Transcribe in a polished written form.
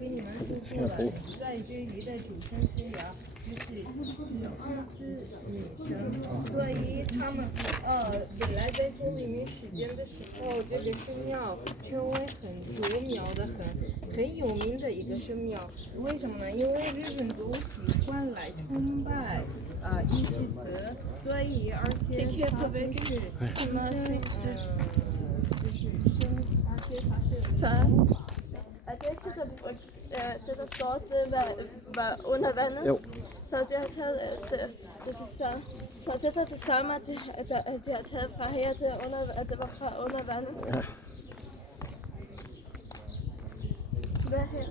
给你们说出来，在这里的主称是呀，就是女生，所以他们本来在做里面时间的时候，这个神庙成为很多庙的很有名的一个神庙。为什么呢？因为日本都喜欢来崇拜伊西斯，所以而且他们是det står det var under vandet. Jo. Så det har taget så det er det samme at det har taget fra her det under at det var fra under vandet. Ja. Hvad her?